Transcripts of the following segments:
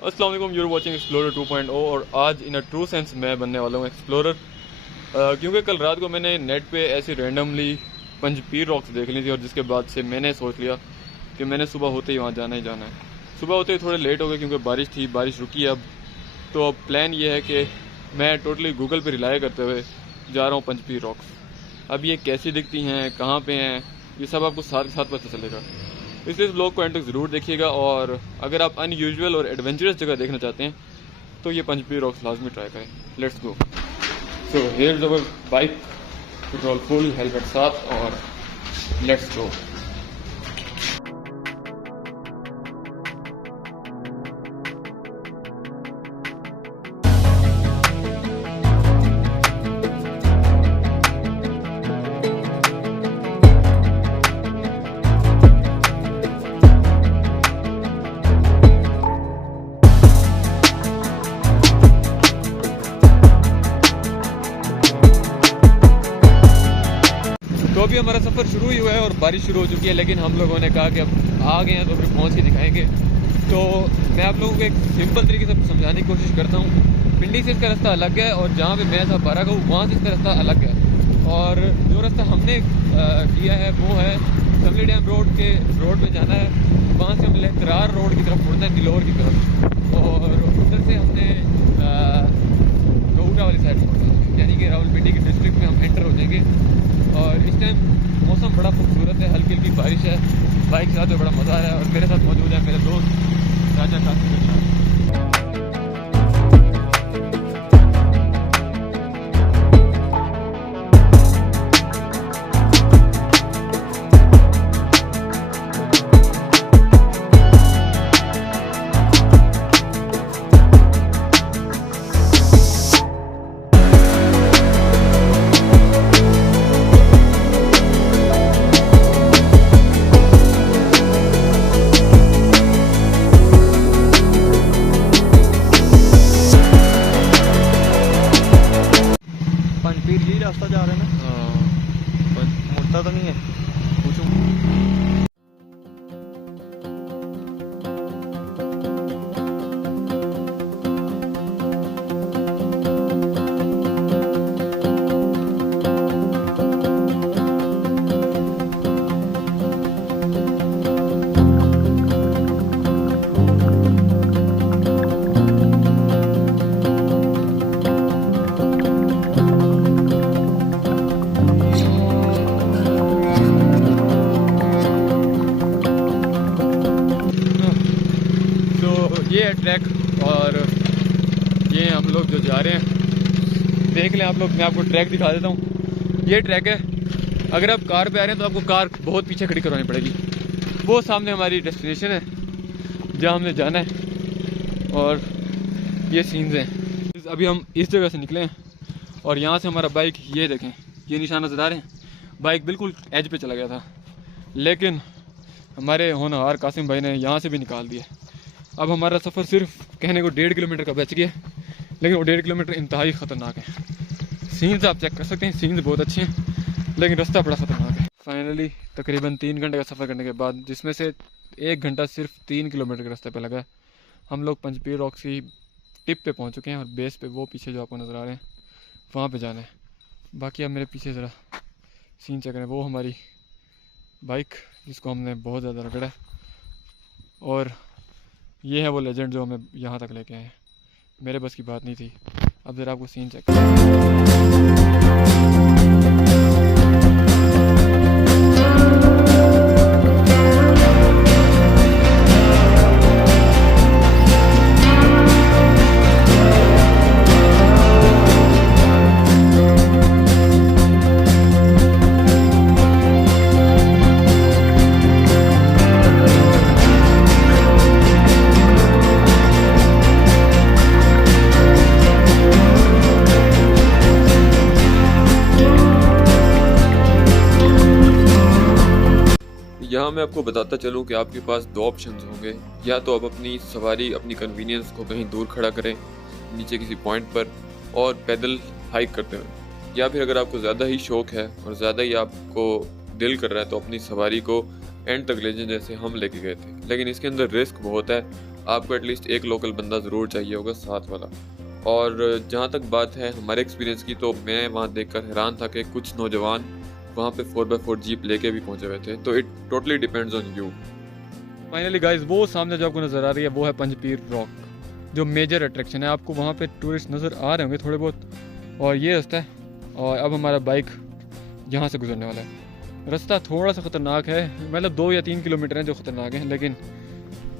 अस्सलाम वालेकुम, your watching explorer 2.0 और आज इन अ ट्रू सेंस मैं बनने वाला हूँ एक्सप्लोरर। क्योंकि कल रात को मैंने नेट पे ऐसी रैंडमली पंजपीर रॉक्स देख ली थी और जिसके बाद से मैंने सोच लिया कि मैंने सुबह होते ही वहाँ जाना ही जाना है। सुबह होते ही थोड़े लेट हो गए क्योंकि बारिश थी, बारिश रुकी अब। तो अब प्लान ये है कि मैं टोटली गूगल पे रिलाई करते हुए जा रहा हूँ पंजपीर रॉक्स। अब ये कैसी दिखती हैं, कहाँ पे हैं, ये सब आपको साथ के साथ पता चलेगा, इसलिए इस ब्लॉग को एंड तक ज़रूर देखिएगा। और अगर आप अनयूजुअल और एडवेंचरस जगह देखना चाहते हैं तो ये पंजपीर रॉक्स लाजमी ट्राई करें। Let's go. So here is our bike, petrol full, helmet साथ और लेट्स गो। तो अभी हमारा सफ़र शुरू ही हुआ है और बारिश शुरू हो चुकी है, लेकिन हम लोगों ने कहा कि अब आ गए हैं तो फिर पहुँच के दिखाएंगे। तो मैं आप लोगों को एक सिंपल तरीके से समझाने की कोशिश करता हूँ। पिंडी से इसका रास्ता अलग है और जहाँ पे मैं था बारागांव वहाँ से इसका रास्ता अलग है। और जो रास्ता हमने किया है वो है समली डैम रोड में जाना है, वहाँ से हमें लेतरार रोड की तरफ मुड़ना है, दिलोर की तरफ, और उधर से हमने गहुरा वाली साइड मुड़ना है, यानी कि रावलपिंडी की डिस्ट्रिक्ट में हम एंटर हो जाएंगे। और इस टाइम मौसम बड़ा खूबसूरत है, हल्की हल्की बारिश है, बाइक चलाते हुए बड़ा मज़ा आ रहा है। और मेरे साथ मौजूद है मेरे दोस्त राजा कासिम के साथ। पंजपीर यही रास्ता जा रहे हैं ना, मुड़ता तो नहीं है? पूछूं। ये है ट्रैक और ये हम लोग जो जा रहे हैं, देख लें आप लोग, मैं आपको ट्रैक दिखा देता हूँ। ये ट्रैक है। अगर आप कार पे आ रहे हैं तो आपको कार बहुत पीछे खड़ी करवानी पड़ेगी। वो सामने हमारी डेस्टिनेशन है जहाँ हमने जाना है और ये सीन्स हैं। अभी हम इस जगह से निकले हैं और यहाँ से हमारा बाइक, ये देखें, ये निशान नज़र आ रहे हैं, बाइक बिल्कुल एज पे चला गया था, लेकिन हमारे होनहार कासिम भाई ने यहाँ से भी निकाल दिया। अब हमारा सफ़र सिर्फ कहने को 1.5 किलोमीटर का बच गया, लेकिन वो 1.5 किलोमीटर इंतहाई ख़तरनाक है। सीन्स आप चेक कर सकते हैं, सीन्स बहुत अच्छे हैं, लेकिन रास्ता बड़ा ख़तरनाक है। फाइनली तकरीबन 3 घंटे का सफ़र करने के बाद, जिसमें से 1 घंटा सिर्फ 3 किलोमीटर के रास्ते पे लगा, हम लोग पंजपीर रॉक्स की टिप पे पहुंच चुके हैं और बेस पे वो पीछे जो आपको नज़र आ रहे हैं वहाँ पे जाना है। बाकी आप मेरे पीछे ज़रा सीन चेक करें, वो हमारी बाइक जिसको हमने बहुत ज़्यादा रगड़ा है, और ये है वो लेजेंड जो हमें यहाँ तक लेके आए हैं। मेरे बस की बात नहीं थी। अब ज़रा आपको सीन चेक यहाँ मैं आपको बताता चलूँ कि आपके पास 2 ऑप्शंस होंगे। या तो आप अपनी सवारी, अपनी कन्वीनियंस को कहीं दूर खड़ा करें नीचे किसी पॉइंट पर और पैदल हाइक करते हुए, या फिर अगर आपको ज़्यादा ही शौक़ है और ज़्यादा ही आपको दिल कर रहा है तो अपनी सवारी को एंड तक ले जाएं जैसे हम लेके गए थे। लेकिन इसके अंदर रिस्क बहुत है, आपको एटलीस्ट एक लोकल बंदा ज़रूर चाहिए होगा साथ वाला। और जहाँ तक बात है हमारे एक्सपीरियंस की, तो मैं वहाँ देखकर हैरान था कि कुछ नौजवान वहाँ पे 4x4 जीप लेके भी पहुँचे हुए थे। तो it totally depends on you. Finally guys, वो सामने जो आपको नज़र आ रही है वो है पंजपीर रॉक, जो मेजर अट्रैक्शन है। आपको वहाँ पे टूरिस्ट नज़र आ रहे होंगे थोड़े बहुत, और ये रास्ता है। और अब हमारा बाइक यहाँ से गुजरने वाला है। रास्ता थोड़ा सा ख़तरनाक है, मतलब 2 या 3 किलोमीटर हैं जो ख़तरनाक हैं, लेकिन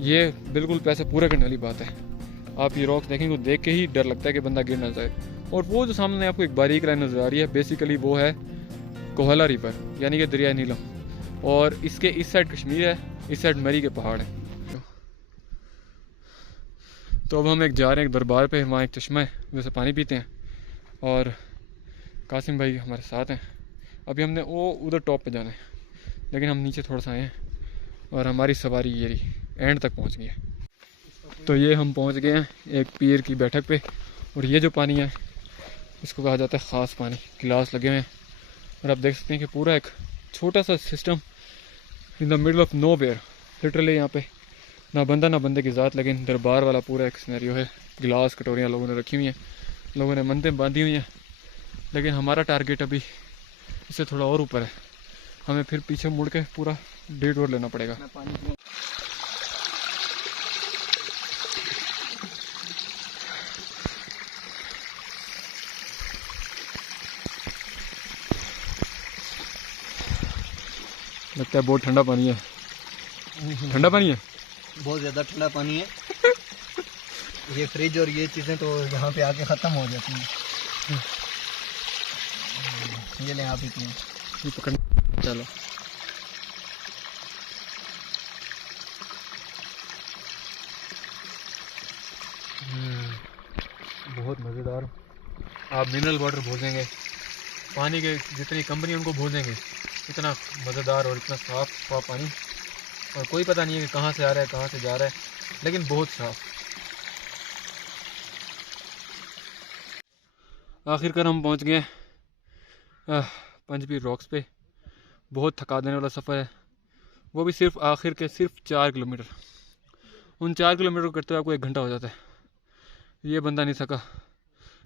ये बिल्कुल पैसे पूरे करने वाली बात है। आप ये रॉक्स देखेंगे तो देख के ही डर लगता है कि बंदा गिर ना जाए। और वो जो सामने आपको एक बारीक लाइन नज़र आ रही है, बेसिकली वो है कोहला रिवर, यानी कि दरिया नीलम। और इसके इस साइड कश्मीर है, इस साइड मरी के पहाड़ हैं। तो अब हम एक जा रहे हैं एक दरबार पे, वहाँ एक चश्मा है जैसे पानी पीते हैं। और कासिम भाई हमारे साथ हैं। अभी हमने वो उधर टॉप पे जाना है, लेकिन हम नीचे थोड़ा सा आए हैं और हमारी सवारी ये रही एंड तक पहुंच गई है। तो ये हम पहुंच गए हैं एक पीर की बैठक पे। और ये जो पानी है इसको कहा जाता है ख़ास पानी। गिलास लगे हुए हैं और आप देख सकते हैं कि पूरा एक छोटा सा system in the middle of nowhere. Literally यहाँ पे ना बंदा ना बंदे की ज़ात, लेकिन दरबार वाला पूरा एक सिनेरियो है। गिलास कटोरियाँ लोगों ने रखी हुई हैं, लोगों ने मंदिर बांधी हुई हैं। लेकिन हमारा टारगेट अभी इससे थोड़ा और ऊपर है। हमें फिर पीछे मुड़ के पूरा डिटूर लेना पड़ेगा। लगता है बहुत ठंडा पानी है। ठंडा पानी है, बहुत ज़्यादा ठंडा पानी है। ये फ्रिज और ये चीज़ें तो यहाँ पे आके ख़त्म हो जाती हैं। ये ले आप इतने ये पकड़, चलो। बहुत मज़ेदार। आप मिनरल वाटर भूल देंगे, पानी के जितनी कंपनी उनको भूल देंगे। इतना मज़ेदार और इतना साफ़ पानी, और कोई पता नहीं है कि कहाँ से आ रहा है कहाँ से जा रहा है, लेकिन बहुत साफ़। आखिरकार हम पहुँच गए पंजपीर रॉक्स पे। बहुत थका देने वाला सफ़र है, वो भी सिर्फ आखिर के सिर्फ 4 किलोमीटर। उन 4 किलोमीटर को करते हुए आपको 1 घंटा हो जाता है। ये बंदा नहीं थका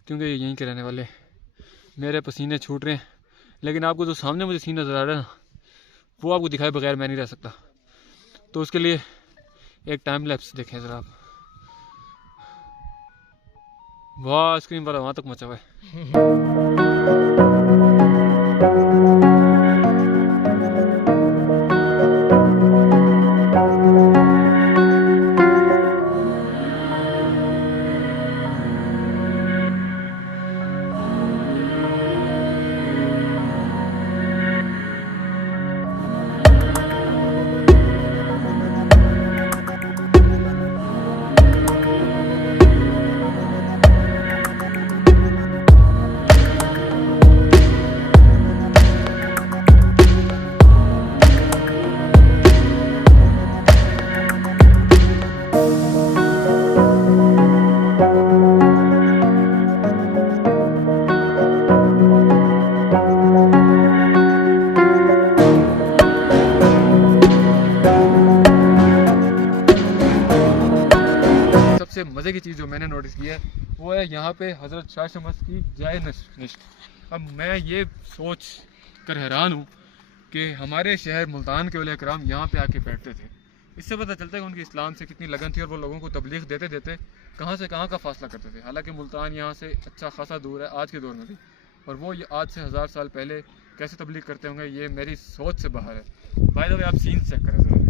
क्योंकि ये यहीं के रहने वाले। मेरे पसीने छूट रहे हैं, लेकिन आपको जो सामने मुझे सीन नज़र आ रहा है ना, वो आपको दिखाए बगैर मैं नहीं रह सकता। तो उसके लिए एक टाइम लैप्स देखें ज़रा आप। वाह, स्क्रीन पर वहाँ तक मचा हुआ है। सबसे मज़े की चीज़ जो मैंने नोटिस की है वो है यहाँ पे हज़रत शाह शमस की जाए नशिस्त। अब मैं ये सोच कर हैरान हूँ कि हमारे शहर मुल्तान के उलमा कराम यहाँ पे आके बैठते थे। इससे पता चलता है कि उनकी इस्लाम से कितनी लगन थी और वो लोगों को तबलीग देते देते कहाँ से कहाँ का फासला करते थे। हालांकि मुल्तान यहाँ से अच्छा खासा दूर है आज के दौर में भी, और वो ये आज से 1000 साल पहले कैसे तबलीग करते होंगे ये मेरी सोच से बाहर है। बाय द वे आप सीन चेक करें ज़रा।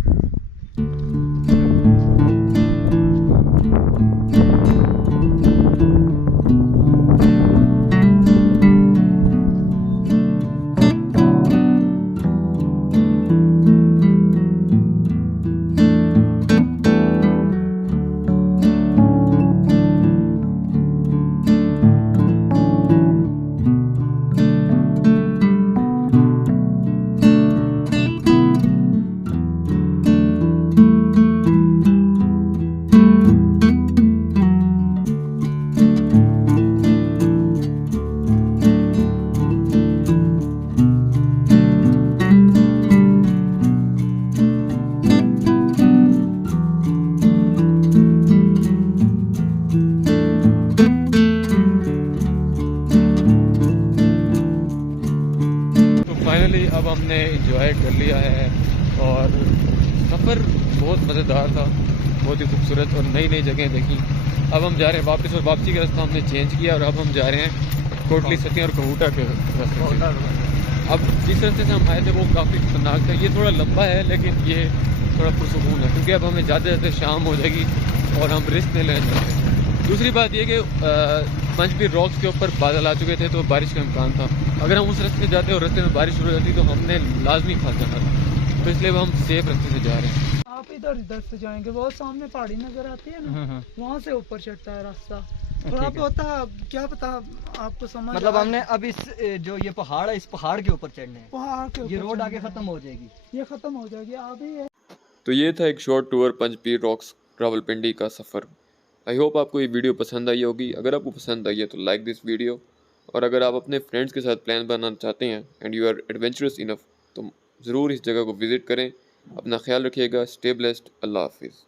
लिया है और सफ़र बहुत मज़ेदार था, बहुत ही खूबसूरत और नई नई जगह देखी। अब हम जा रहे हैं वापस और वापसी का रास्ता हमने चेंज किया और अब हम जा रहे हैं कोटली सती और कहूटा के रास्ते से। अब जिस रास्ते से हम आए थे वो काफ़ी खतरनाक था, ये थोड़ा लंबा है लेकिन ये थोड़ा पुरसुकून है क्योंकि अब हमें जाते जाते शाम हो जाएगी और हम रिस्क नहीं लेना चाहते। दूसरी बात ये कि पंचपीर रॉक्स के ऊपर बादल आ चुके थे तो बारिश का इम्कान था। अगर हम उस रास्ते जाते और रास्ते में बारिश शुरू हो जाती तो हमने लाजमी फंस जाना था, तो इसलिए अब हम सेफ रास्ते से जा रहे हैं। आप इधर से जाएंगे, बहुत सामने पहाड़ी नजर आती है ना, वहाँ से ऊपर चढ़ता है रास्ता। थोड़ा पता क्या पता आपको समझ मतलब हमने अब इस जो ये पहाड़ है, इस पहाड़ के ऊपर चढ़ने हैं। पहाड़ के ये ऊपर रोड चढ़ना आगे है। खत्म हो जाएगी। ये खत्म हो जाएगी अभी है। तो ये था एक short tour Panchpir rocks Rawalpindi का सफ़र। आई होप आपको ये वीडियो पसंद आई होगी। अगर आपको पसंद आई है तो लाइक दिस वीडियो, और अगर आप अपने फ्रेंड्स के साथ प्लान बनाना चाहते हैं and you are adventurous enough तो ज़रूर इस जगह को विज़िट करें। अपना ख्याल रखिएगा। Stay blessed. अल्लाह हाफिज़।